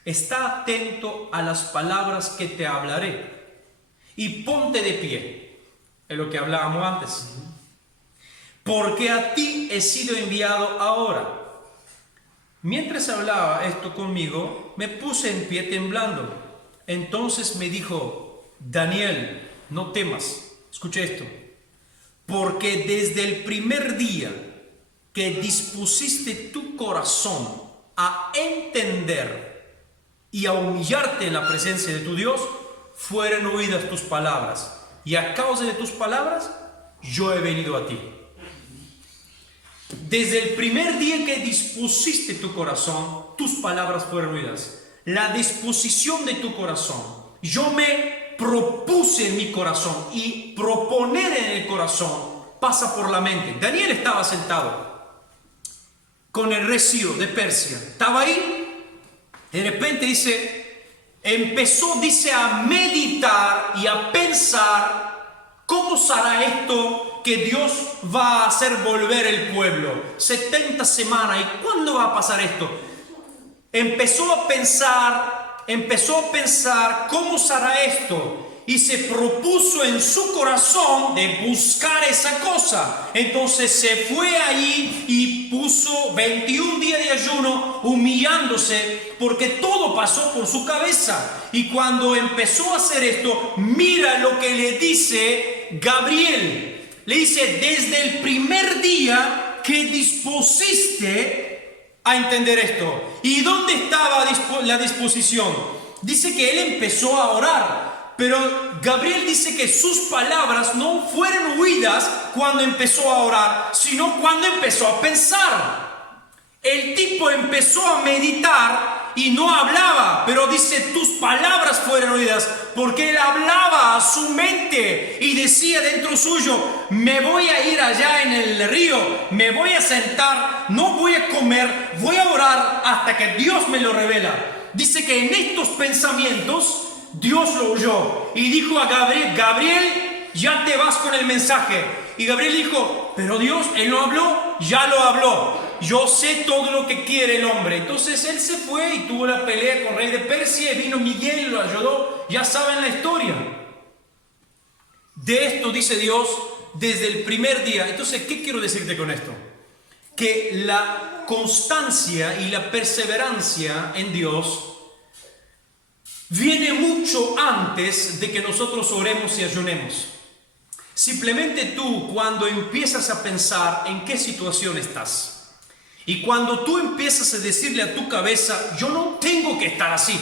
está atento a las palabras que te hablaré y ponte de pie. Es lo que hablábamos antes. Porque a ti he sido enviado ahora. Mientras hablaba esto conmigo, me puse en pie temblando. Entonces me dijo: Daniel, no temas. Escucha esto. Porque desde el primer día que dispusiste tu corazón a entender y a humillarte en la presencia de tu Dios, fueron oídas tus palabras. Y a causa de tus palabras, yo he venido a ti. Desde el primer día que dispusiste tu corazón, tus palabras fueron oídas. La disposición de tu corazón. Yo me propuse en mi corazón, y proponer en el corazón pasa por la mente. Daniel estaba sentado con el rey Ciro de Persia. Estaba ahí. De repente empezó a meditar y a pensar: ¿cómo será esto que Dios va a hacer volver el pueblo? 70 semanas. ¿Y cuándo va a pasar esto? Empezó a pensar cómo será esto. Y se propuso en su corazón de buscar esa cosa. Entonces se fue allí y puso 21 días de ayuno, humillándose, porque todo pasó por su cabeza. Y cuando empezó a hacer esto, mira lo que le dice Gabriel. Le dice: desde el primer día que dispusiste a entender esto. ¿Y dónde estaba la disposición? Dice que él empezó a orar. Pero Gabriel dice que sus palabras no fueron oídas cuando empezó a orar, sino cuando empezó a pensar. El tipo empezó a meditar y no hablaba, pero dice: tus palabras fueron oídas, porque él hablaba a su mente y decía dentro suyo: me voy a ir allá en el río, me voy a sentar, no voy a comer, voy a orar hasta que Dios me lo revela. Dice que en estos pensamientos Dios lo oyó y dijo a Gabriel: Gabriel, ya te vas con el mensaje. Y Gabriel dijo: pero Dios, él no habló, ya lo habló. Yo sé todo lo que quiere el hombre. Entonces él se fue y tuvo la pelea con el rey de Persia, y vino Miguel y lo ayudó. Ya saben la historia. De esto dice Dios desde el primer día. Entonces, ¿qué quiero decirte con esto? Que la constancia y la perseverancia en Dios viene mucho antes de que nosotros oremos y ayunemos. Simplemente tú, cuando empiezas a pensar en qué situación estás, y cuando tú empiezas a decirle a tu cabeza: yo no tengo que estar así,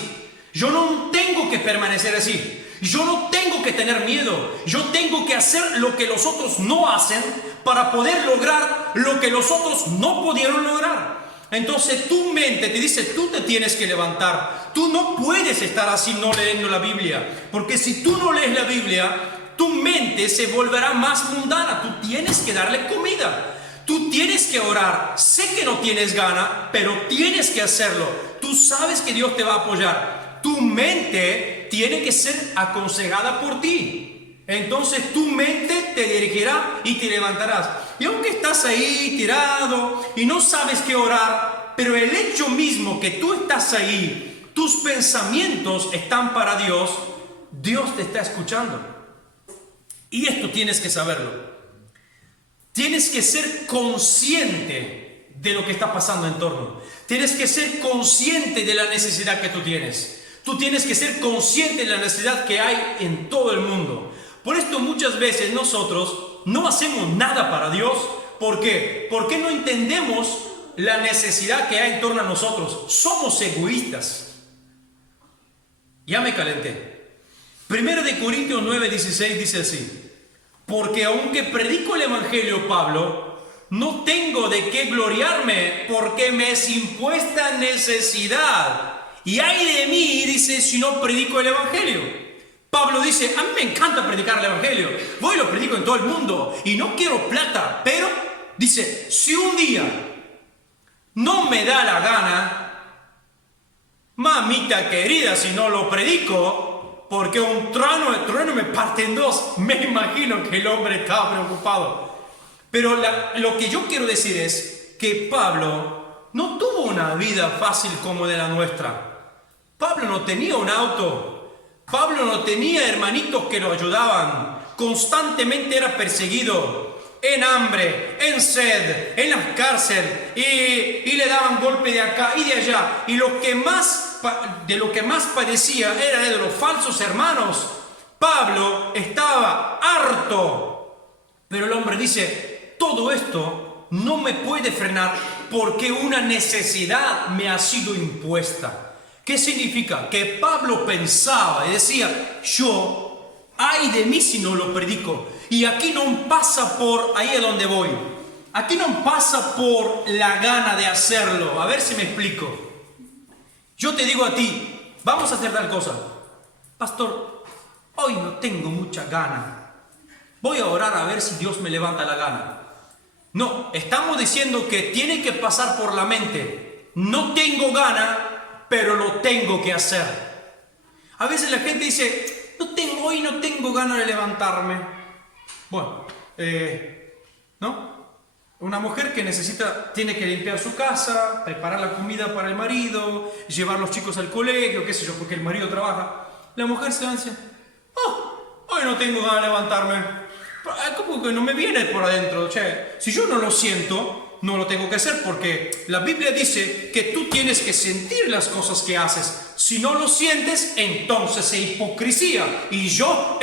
yo no tengo que permanecer así, yo no tengo que tener miedo, yo tengo que hacer lo que los otros no hacen para poder lograr lo que los otros no pudieron lograr. Entonces tu mente te dice: tú te tienes que levantar, tú no puedes estar así no leyendo la Biblia, porque si tú no lees la Biblia, tu mente se volverá más mundana. Tú tienes que darle comida, Tú tienes que orar. Sé que no tienes gana, pero tienes que hacerlo. Tú sabes que Dios te va a apoyar. Tu mente tiene que ser aconsejada por ti. Entonces tu mente te dirigirá y te levantarás. Y aunque estás ahí tirado y no sabes qué orar, pero el hecho mismo que tú estás ahí, tus pensamientos están para Dios, Dios te está escuchando. Y esto tienes que saberlo. Tienes que ser consciente de lo que está pasando en torno. Tienes que ser consciente de la necesidad que tú tienes. Tú tienes que ser consciente de la necesidad que hay en todo el mundo. Por esto muchas veces nosotros no hacemos nada para Dios. ¿Por qué? Porque no entendemos la necesidad que hay en torno a nosotros. Somos egoístas. Ya me calenté. 1 Corintios 9:16 dice así: porque aunque predico el Evangelio, Pablo, no tengo de qué gloriarme, porque me es impuesta necesidad. Y ay de mí, dice, si no predico el Evangelio. Pablo dice, a mí me encanta predicar el Evangelio. Voy y lo predico en todo el mundo. Y no quiero plata. Pero, dice, si un día no me da la gana, mamita querida, si no lo predico, porque un trueno me parte en dos. Me imagino que el hombre estaba preocupado. Pero lo que yo quiero decir es que Pablo no tuvo una vida fácil como de la nuestra. Pablo no tenía un auto. Pablo no tenía hermanitos que lo ayudaban. Constantemente era perseguido. En hambre, en sed, en las cárceles. Y le daban golpe de acá y de allá. Y de lo que más padecía era de los falsos hermanos. Pablo estaba harto. Pero el hombre dice, todo esto no me puede frenar porque una necesidad me ha sido impuesta. ¿Qué significa? Que Pablo pensaba y decía, ay de mí si no lo predico. Y aquí no pasa por ahí a donde voy. Aquí no pasa por la gana de hacerlo. A ver si me explico. Yo te digo a ti, vamos a hacer tal cosa. Pastor, hoy no tengo mucha gana. Voy a orar a ver si Dios me levanta la gana. No, estamos diciendo que tiene que pasar por la mente. No tengo gana, pero lo tengo que hacer. A veces la gente dice, hoy no tengo ganas de levantarme. Bueno, ¿no? Una mujer que tiene que limpiar su casa, preparar la comida para el marido, llevar los chicos al colegio, qué sé yo, porque el marido trabaja. La mujer se va y dice, hoy no tengo ganas de levantarme. ¿Cómo que no me viene por adentro? Che, si yo no lo siento, no lo tengo que hacer, porque la Biblia dice que tú tienes que sentir las cosas que haces. Si no lo sientes, entonces es hipocresía. Y yo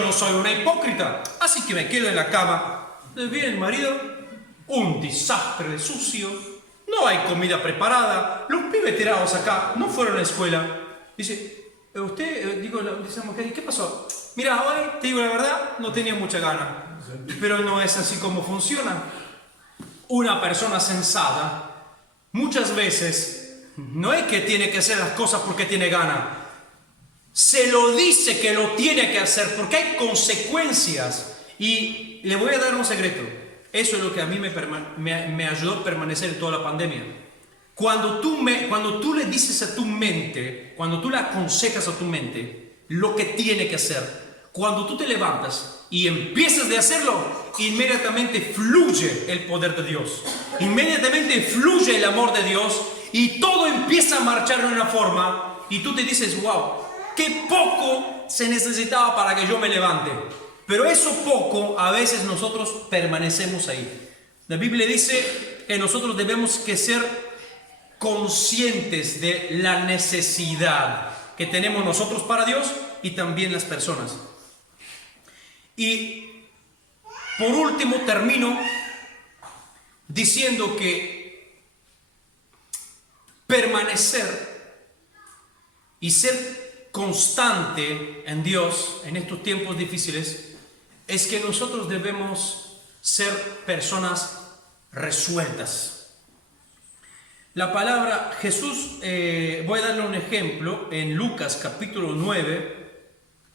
no soy una hipócrita. Así que me quedo en la cama. Viene el marido, un desastre de sucio, no hay comida preparada, los pibes tirados acá, no fueron a la escuela. Dice, dice la mujer, ¿qué pasó? Mira, hoy te digo la verdad, no tenía mucha gana. Pero no es así como funciona. Una persona sensata muchas veces no es que tiene que hacer las cosas porque tiene gana. Se lo dice que lo tiene que hacer porque hay consecuencias. Y le voy a dar un secreto. Eso es lo que a mí me ayudó a permanecer en toda la pandemia. Cuando tú le dices a tu mente, cuando tú le aconsejas a tu mente lo que tiene que hacer, cuando tú te levantas y empiezas de hacerlo, inmediatamente fluye el poder de Dios. Inmediatamente fluye el amor de Dios y todo empieza a marchar de una forma y tú te dices, wow, qué poco se necesitaba para que yo me levante. Pero eso poco, a veces nosotros permanecemos ahí. La Biblia dice que nosotros debemos que ser conscientes de la necesidad que tenemos nosotros para Dios y también las personas. Y por último termino diciendo que permanecer y ser constante en Dios en estos tiempos difíciles es que nosotros debemos ser personas resueltas. La palabra Jesús, voy a darle un ejemplo, en Lucas capítulo 9,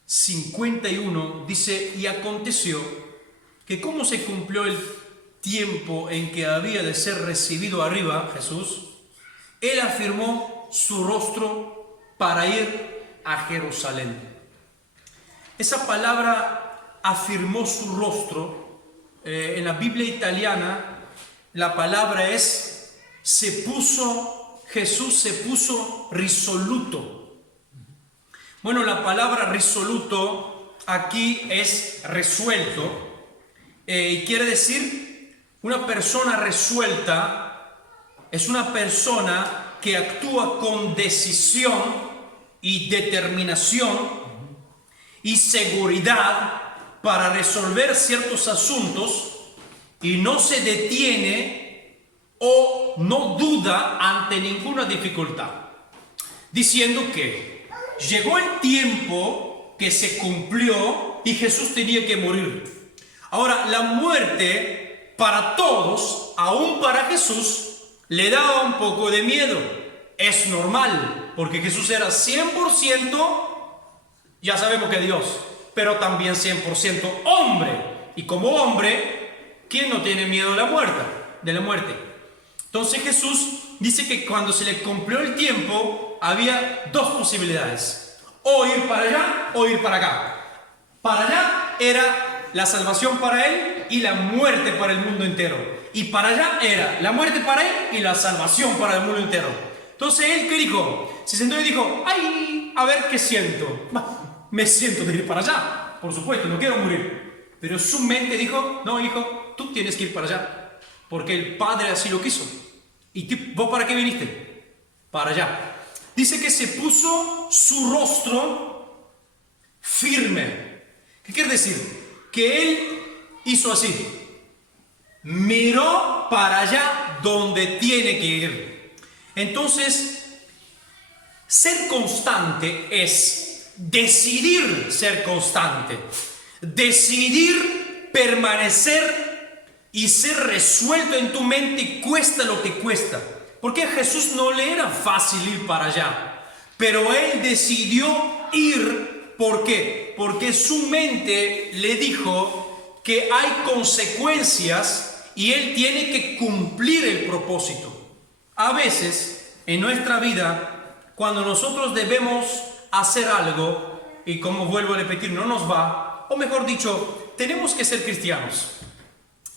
51, dice, y aconteció que como se cumplió el tiempo en que había de ser recibido arriba, Jesús, Él afirmó su rostro para ir a Jerusalén. Esa palabra afirmó su rostro, en la Biblia italiana, la palabra es Jesús se puso risoluto. Bueno, la palabra risoluto aquí es resuelto, y quiere decir una persona resuelta es una persona que actúa con decisión y determinación y seguridad para resolver ciertos asuntos y no se detiene o no duda ante ninguna dificultad, diciendo que llegó el tiempo que se cumplió y Jesús tenía que morir. Ahora, la muerte para todos, aún para Jesús, le daba un poco de miedo. Es normal, porque Jesús era 100%, ya sabemos que Dios, pero también 100% hombre. Y como hombre, ¿quién no tiene miedo de la muerte? Entonces Jesús dice que cuando se le cumplió el tiempo, había dos posibilidades: o ir para allá o ir para acá. Para allá era la salvación para él y la muerte para el mundo entero. Y para allá era la muerte para él y la salvación para el mundo entero. Entonces él, ¿qué dijo? Se sentó y dijo: ay, a ver qué siento. Me siento de ir para allá, por supuesto, no quiero morir. Pero su mente dijo: no, hijo, tú tienes que ir para allá, porque el Padre así lo quiso. ¿Y vos para qué viniste? Para allá. Dice que se puso su rostro firme. ¿Qué quiere decir? Que él hizo así. Miró para allá donde tiene que ir. Entonces, ser constante es decidir ser constante, decidir permanecer y ser resuelto en tu mente, cuesta lo que cuesta. Porque a Jesús no le era fácil ir para allá, pero él decidió ir. ¿Por qué? Porque su mente le dijo que hay consecuencias y él tiene que cumplir el propósito. A veces en nuestra vida, cuando nosotros debemos hacer algo y, como vuelvo a repetir, no nos va, o mejor dicho, tenemos que ser cristianos,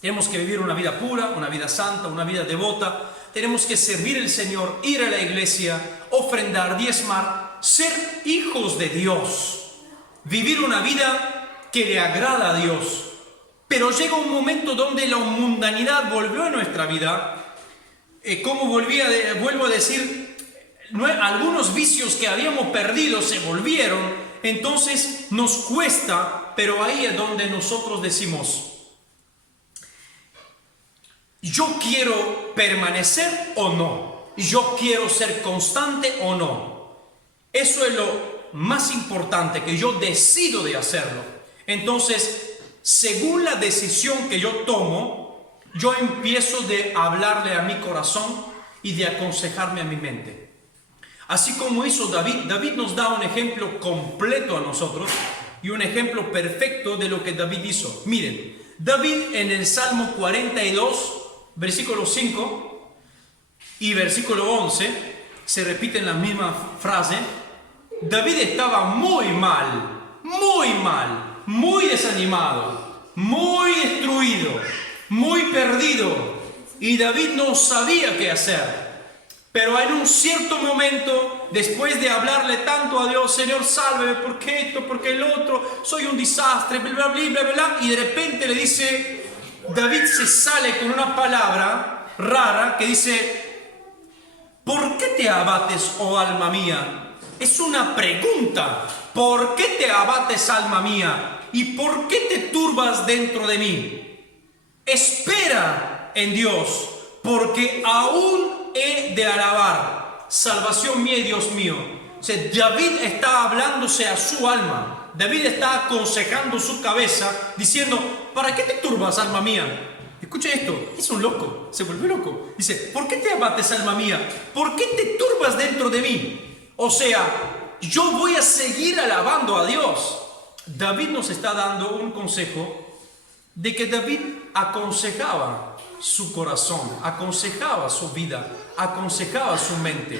tenemos que vivir una vida pura, una vida santa, una vida devota, tenemos que servir al Señor, ir a la iglesia, ofrendar, diezmar, ser hijos de Dios, vivir una vida que le agrada a Dios. Pero llega un momento donde la mundanidad volvió a nuestra vida. Vuelvo a decir, algunos vicios que habíamos perdido se volvieron. Entonces nos cuesta, pero ahí es donde nosotros decimos: yo quiero permanecer o no, yo quiero ser constante o no. Eso es lo más importante, que yo decido de hacerlo. Entonces, según la decisión que yo tomo, yo empiezo de hablarle a mi corazón y de aconsejarme a mi mente. Así como hizo David. David nos da un ejemplo completo a nosotros y un ejemplo perfecto de lo que David hizo. Miren, David en el Salmo 42, versículo 5 y versículo 11, se repiten la misma frase. David estaba muy mal, muy desanimado, muy destruido, muy perdido, y David no sabía qué hacer. Pero en un cierto momento, después de hablarle tanto a Dios: Señor, sálveme, porque esto, porque el otro, soy un desastre, bla, bla, bla, bla, bla, y de repente le dice, David se sale con una palabra rara que dice: ¿por qué te abates, oh alma mía? Es una pregunta. ¿Por qué te abates, alma mía? ¿Y por qué te turbas dentro de mí? Espera en Dios, porque aún he de alabar. Salvación mía y Dios mío. O sea, David está hablándose a su alma. David está aconsejando su cabeza, diciendo: ¿para qué te turbas, alma mía? Escucha esto, es un loco, se volvió loco. Dice: ¿por qué te abates, alma mía? ¿Por qué te turbas dentro de mí? O sea, yo voy a seguir alabando a Dios. David nos está dando un consejo de que David aconsejaba su corazón, aconsejaba su vida, aconsejaba su mente.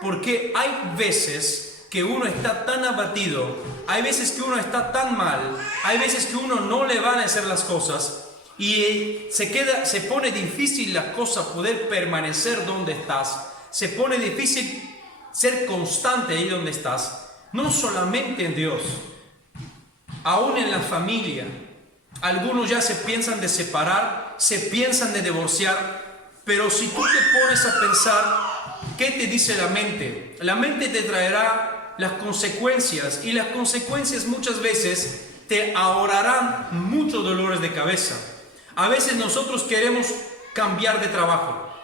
Porque hay veces que uno está tan abatido, hay veces que uno está tan mal, hay veces que uno no le van a hacer las cosas y se pone difícil la cosa poder permanecer donde estás, se pone difícil ser constante ahí donde estás, no solamente en Dios, aún en la familia. Algunos ya se piensan de separar, se piensan de divorciar, pero si tú te pones a pensar, ¿qué te dice la mente? La mente te traerá las consecuencias y las consecuencias muchas veces te ahorrarán muchos dolores de cabeza. A veces nosotros queremos cambiar de trabajo.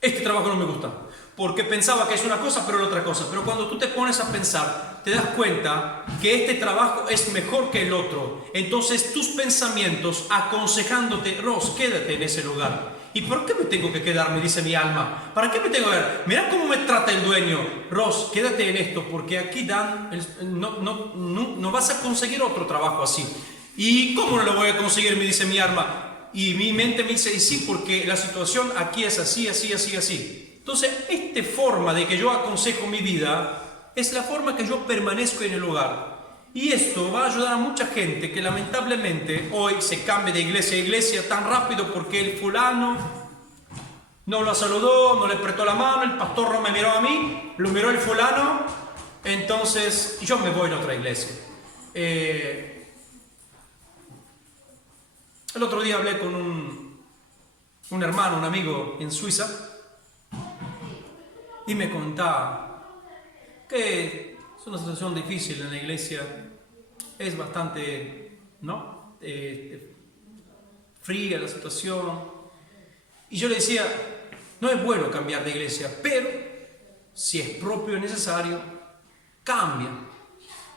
Este trabajo no me gusta, porque pensaba que es una cosa, pero es otra cosa. Pero cuando tú te pones a pensar, te das cuenta que este trabajo es mejor que el otro. Entonces tus pensamientos aconsejándote, Ros, quédate en ese lugar. ¿Y por qué me tengo que quedar? Me dice mi alma. ¿Para qué me tengo que quedar? Mira cómo me trata el dueño. Ros, quédate en esto, porque aquí no vas a conseguir otro trabajo así. ¿Y cómo no lo voy a conseguir? Me dice mi alma. Y mi mente me dice, y sí, porque la situación aquí es así, así, así, así. Entonces, esta forma de que yo aconsejo mi vida es la forma que yo permanezco en el hogar. Y esto va a ayudar a mucha gente que lamentablemente hoy se cambia de iglesia a iglesia tan rápido porque el fulano no lo saludó, no le apretó la mano, el pastor no me miró a mí, lo miró el fulano, entonces yo me voy a otra iglesia. El otro día hablé con un hermano, un amigo en Suiza, y me contaba que es una situación difícil en la iglesia, es bastante, ¿no? Fría la situación. Y yo le decía, no es bueno cambiar de iglesia, pero si es propio y necesario, cambia.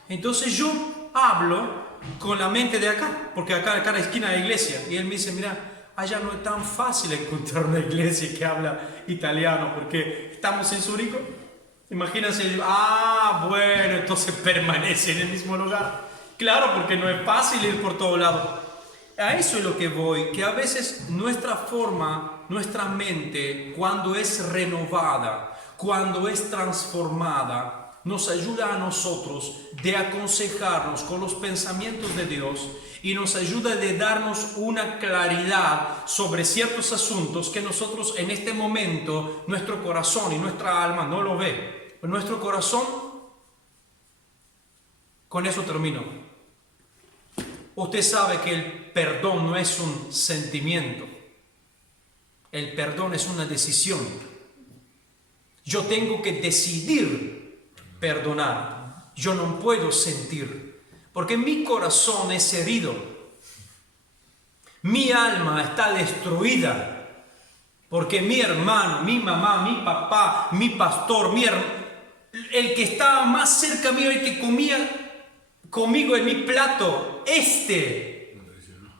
Entonces yo hablo con la mente de acá, porque acá en la esquina hay iglesia, y él me dice, mira, allá no es tan fácil encontrar una iglesia que habla italiano, porque estamos en Zurigo. Imagínense, bueno, entonces permanece en el mismo lugar. Claro, porque no es fácil ir por todo lado. A eso es lo que voy, que a veces nuestra forma, nuestra mente, cuando es renovada, cuando es transformada, nos ayuda a nosotros de aconsejarnos con los pensamientos de Dios y nos ayuda de darnos una claridad sobre ciertos asuntos que nosotros en este momento, nuestro corazón y nuestra alma no lo ve. Nuestro corazón, con eso termino. Usted sabe que el perdón no es un sentimiento. El perdón es una decisión. Yo tengo que decidir perdonar. Yo no puedo sentir, porque mi corazón es herido. Mi alma está destruida, porque mi hermano, mi mamá, mi papá, mi pastor, el que estaba más cerca mío, el que comía conmigo en mi plato,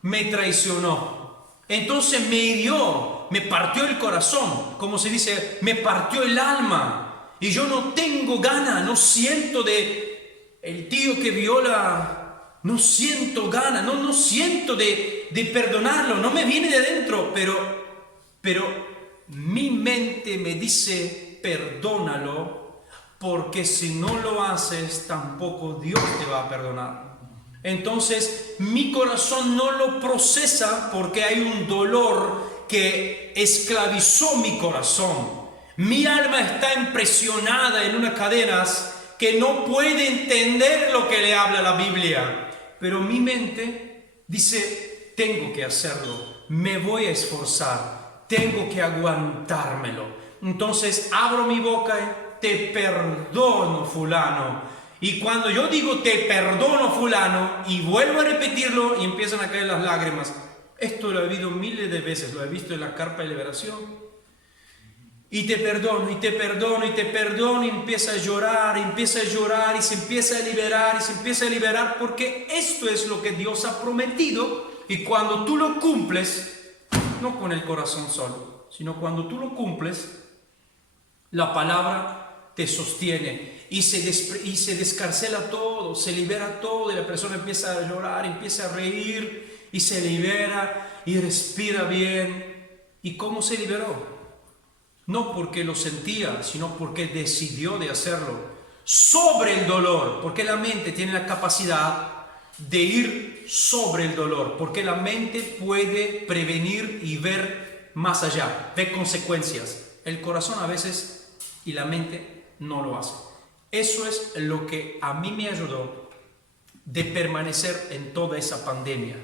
me traicionó. Entonces me hirió, me partió el corazón, como se dice, me partió el alma. Y yo no tengo ganas, no siento de el tío que viola, no siento ganas, no siento de perdonarlo, no me viene de adentro, pero mi mente me dice, perdónalo, porque si no lo haces, tampoco Dios te va a perdonar. Entonces, mi corazón no lo procesa porque hay un dolor que esclavizó mi corazón. Mi alma está impresionada en unas cadenas que no puede entender lo que le habla la Biblia. Pero mi mente dice, tengo que hacerlo, me voy a esforzar, tengo que aguantármelo. Entonces abro mi boca y te perdono, fulano. Y cuando yo digo te perdono, fulano, y vuelvo a repetirlo y empiezan a caer las lágrimas. Esto lo he visto miles de veces, lo he visto en la carpa de liberación. Y te perdono, y te perdono, y te perdono, y empieza a llorar, y se empieza a liberar, y se empieza a liberar, porque esto es lo que Dios ha prometido, y cuando tú lo cumples, no con el corazón solo, sino cuando tú lo cumples, la palabra te sostiene, y se descarcela todo, se libera todo, y la persona empieza a llorar, empieza a reír, y se libera y respira bien. ¿Y cómo se liberó? No porque lo sentía, sino porque decidió de hacerlo. Sobre el dolor, porque la mente tiene la capacidad de ir sobre el dolor, porque la mente puede prevenir y ver más allá, ver consecuencias. El corazón a veces y la mente no lo hace. Eso es lo que a mí me ayudó de permanecer en toda esa pandemia.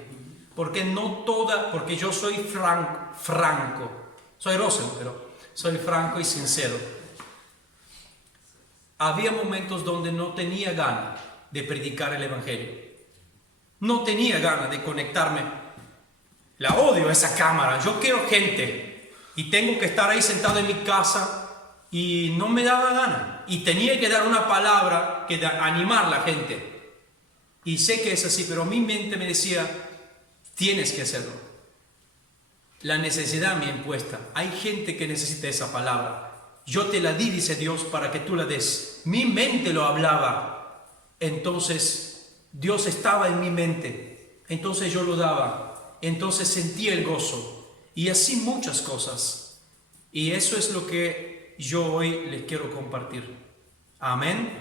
Porque yo soy franco, soy Rosen, pero soy franco y sincero. Había momentos donde no tenía ganas de predicar el evangelio. No tenía ganas de conectarme. La odio esa cámara. Yo quiero gente. Y tengo que estar ahí sentado en mi casa y no me daba ganas. Y tenía que dar una palabra que animar a la gente. Y sé que es así, pero mi mente me decía, tienes que hacerlo. La necesidad me ha impuesta. Hay gente que necesita esa palabra. Yo te la di, dice Dios, para que tú la des. Mi mente lo hablaba. Entonces Dios estaba en mi mente, entonces yo lo daba, entonces sentía el gozo y así muchas cosas. Y eso es lo que yo hoy les quiero compartir. Amén.